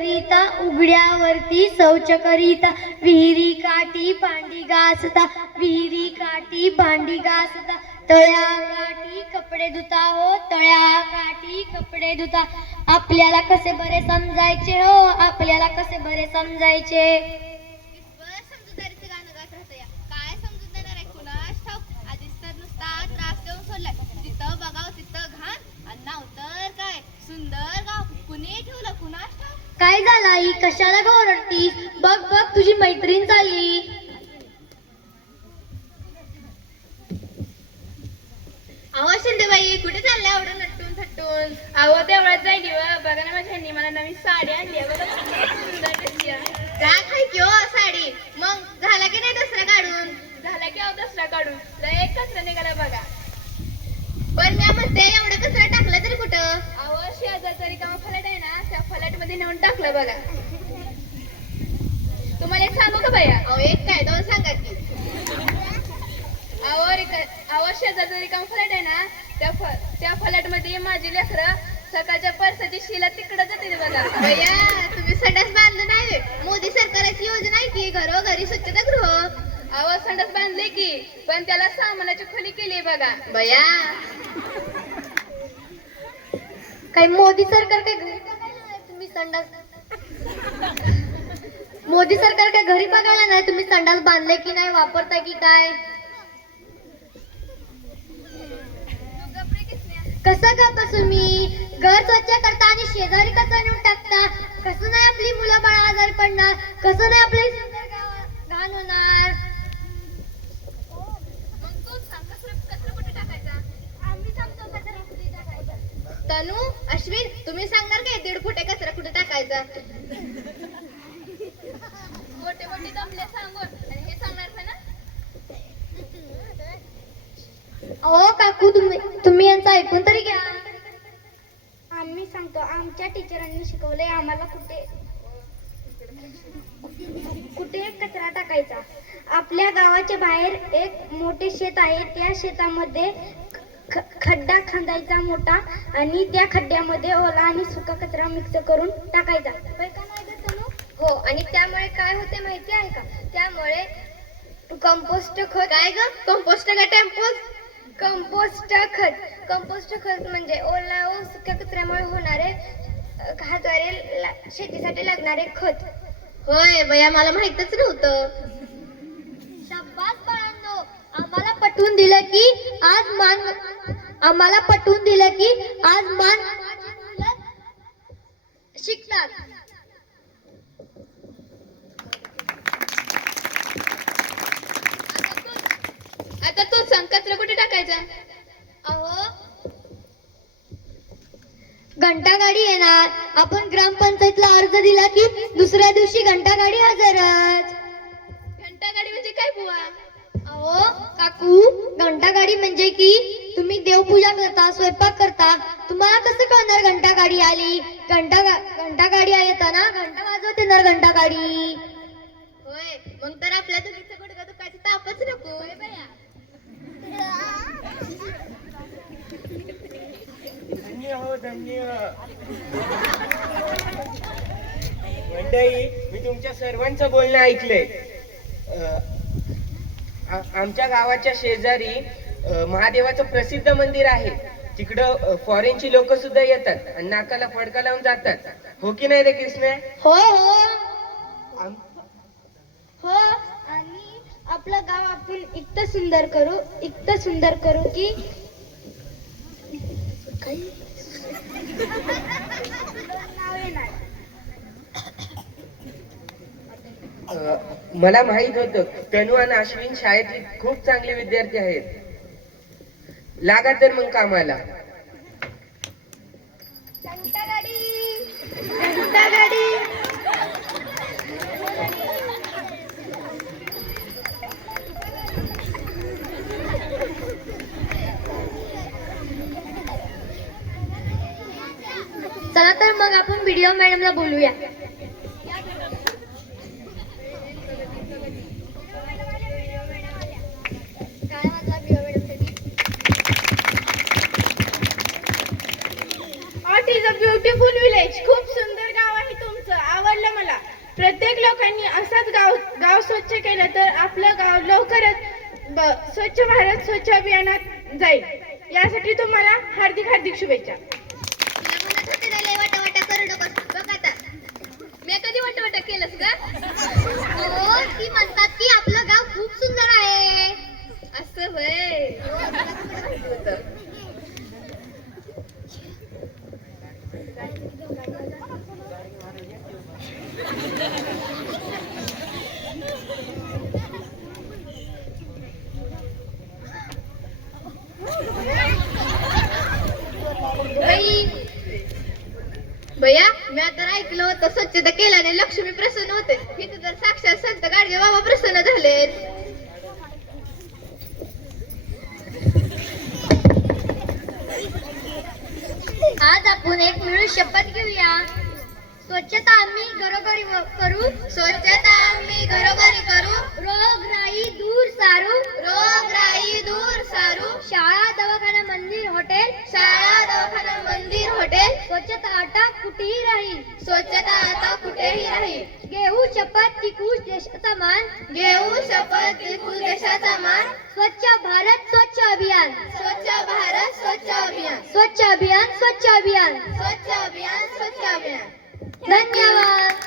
करीता उघड्यावरती शौच करीता विहिरी काठी भांडी घासता विहिरी काठी भांडी घासता तळ्या काठी कपडे धुता हो तळ्या काठी कपडे धुता आपल्याला कसे बरे समजायचे हो आपल्याला कसे बरे समजायचे समजूतदारीचं गाणं गात राहतं या काय समजून देणार आहे कुणास ठाऊक आधीच तर नुसता त्रास देऊन सोडलाय तिथं बघाव तिथं घाण आणि नाव तर काय सुंदर गाव कुणी ठेवलं कुणास ठाऊक काय झालं आई कशाला ग ओरडतीस बघ बघ तुझी मैत्रीण चालली अहो शिंदेबाई कुठे चालल्या एवढं नटून थटून अहो तेवढ्यात जाईल बघा ना माझ्या ह्यांनी मला नवीन साडी आणली आहे बघा सुंदर दिसते काय खाय की हो साडी मग झाला की नाही दसरा काढून झाला की अहो दसरा काढून लय एक कचरा निघाला बघा पण मी म्हणते एवढं कचरा टाकलं तरी कुठं अहो शेजारचा रिकामा फलाट आहे ना त्या फलाट मध्ये नेऊन टाकलं बघा तुम्हाला एक सांगू का भैया अहो एक काय दोन सांगा की अहो शेजारचा रिकामा फलाट आहे ना त्या फलाट मध्ये माझी लेकरं सकाळच्या परसाची शिला तिकडं जाते बघा भैया तुम्ही संडास बांधलं नाही मोदी सरकारची योजना आहे की घरोघरी स्वच्छतागृह अहो संडास बांधले की पण त्याला सामानाची खोली केली बघा भैया काही मोदी सरकार काय घरी बघायला नाही तुम्ही संडास मोदी सरकार काय घरी बघायला नाही तुम्ही संडास बांधले की नाही वापरताय की काय कसं का तुम्ही घर स्वच्छ करता आणि शेजारी कचरा नेऊन टाकता कसं नाही आपली मुलं बाळ आजारी पडणार कसं नाही आपली सुंदर गाव घाण होणार मग तू सांग कचरा कुठे टाकायचा आम्ही सांगतो कचरा कुठे टाकायचा तनू अश्विन तुम्ही सांगणार काय 1.5 फुटे कचरा कुठे टाकायचा मोठे मोठे दमले सांगून आणि हे सांगणार का ना अहो काकू तुम्ही यांचं ऐकून तरी घ्या आम्ही सांगतो आमच्या टीचरांनी शिकवले आम्हाला कुठे कचरा टाकायचा आपल्या गावाच्या बाहेर एक मोठे शेत आहे त्या शेतामध्ये खड्डा खंदायचा मोठा आणि त्या खड्ड्यामध्ये ओला आणि सुका कचरा मिक्स करून टाकायचा हो आणि त्यामुळे काय होते माहिती आहे का त्यामुळे कंपोस्ट खत काय ग कंपोस्ट का टेम्पोस्ट कंपोस्ट खत म्हणजे ओला व सुक्या कचऱ्यामुळे होणारे शेतीसाठी लागणारे खत होय भैया मला माहितच नव्हतं शाबास बाळांनो आम्हाला पटवून दिलं की आज मान शिकतात आता तू सांग कचरा कुठे टाकायचा अहो घंटागाडी येणार आपण ग्रामपंचायतला अर्ज दिला की दुसऱ्या दिवशी घंटागाडी हजरच घंटागाडी म्हणजे काय बुवा अहो काकू घंटागाडी म्हणजे की तुम्ही देवपूजा करता स्वयंपाक करता तुम्हाला कसं कळणार घंटागाडी आली घंटागाडी येताना घंटा वाजवत येणार घंटागाडी होय मग तर आपल्या दोघीचं गुडघा दुखायचं तापच नको होय भैया धन्य हो धन्य मंडळी मी तुमच्या सर्वांचं बोलणं ऐकलंय आमच्या गावाच्या शेजारी महादेवाचं प्रसिद्ध मंदिर आहे तिकडं फॉरेनची लोक सुद्धा येतात आणि नाकाला फडका लावून जातात हो की नाही रे कृष्ण हो हो हो आणि आपलं गाव आपण इतकं सुंदर करू की नाव येणार मला माहित होतं तनू आणि अश्विन शाळेतले खूप चांगले विद्यार्थी आहेत लागा तर मग कामाला घंटागाडी चला तर मग आपण व्हिडिओ मॅडमला बोलूया इज अ ब्युटिफुल विलेज खूप सुंदर गाव आहे तुमचं लोकांनी असंच गाव स्वच्छ केलं तर आपलं गाव लवकरच स्वच्छ भारत स्वच्छ अभियानात जाईल. यासाठी तुम्हाला हार्दिक हार्दिक शुभेच्छा. तुला म्हणत होते ना लय वाटावाटा करू नकोस. बघ आता मी कधी वाटवाटा केलंस का? हो ती म्हणतात की आपलं गाव खूप सुंदर आहे. असं व्हय. भैया मी आता ऐकलं होतं स्वच्छता केल्याने लक्ष्मी प्रसन्न होते. इथे तर साक्षात संत गाडगे बाबा प्रसन्न झालेत. आज आपण एक मिळून शपथ घेऊया. स्वच्छता आम्ही घरोघरी करू. स्वच्छता आम्ही घरोघरी करू. रोगराई दूर सारू. रोगराई दूर सारू. शाळा दवाखाना मंदिर हॉटेल. शाळा दवाखाना मंदिर हॉटेल. स्वच्छता आता कुठेही राहील. स्वच्छता आता कुठेही राहील. घेऊ शपथ टिकू देशाचा मान. घेऊ शपथ टिकू देशाचा मान. स्वच्छ भारत स्वच्छ अभियान. स्वच्छ भारत स्वच्छ अभियान. स्वच्छ अभियान स्वच्छ अभियान. स्वच्छ अभियान स्वच्छ अभियान. धन्यवाद.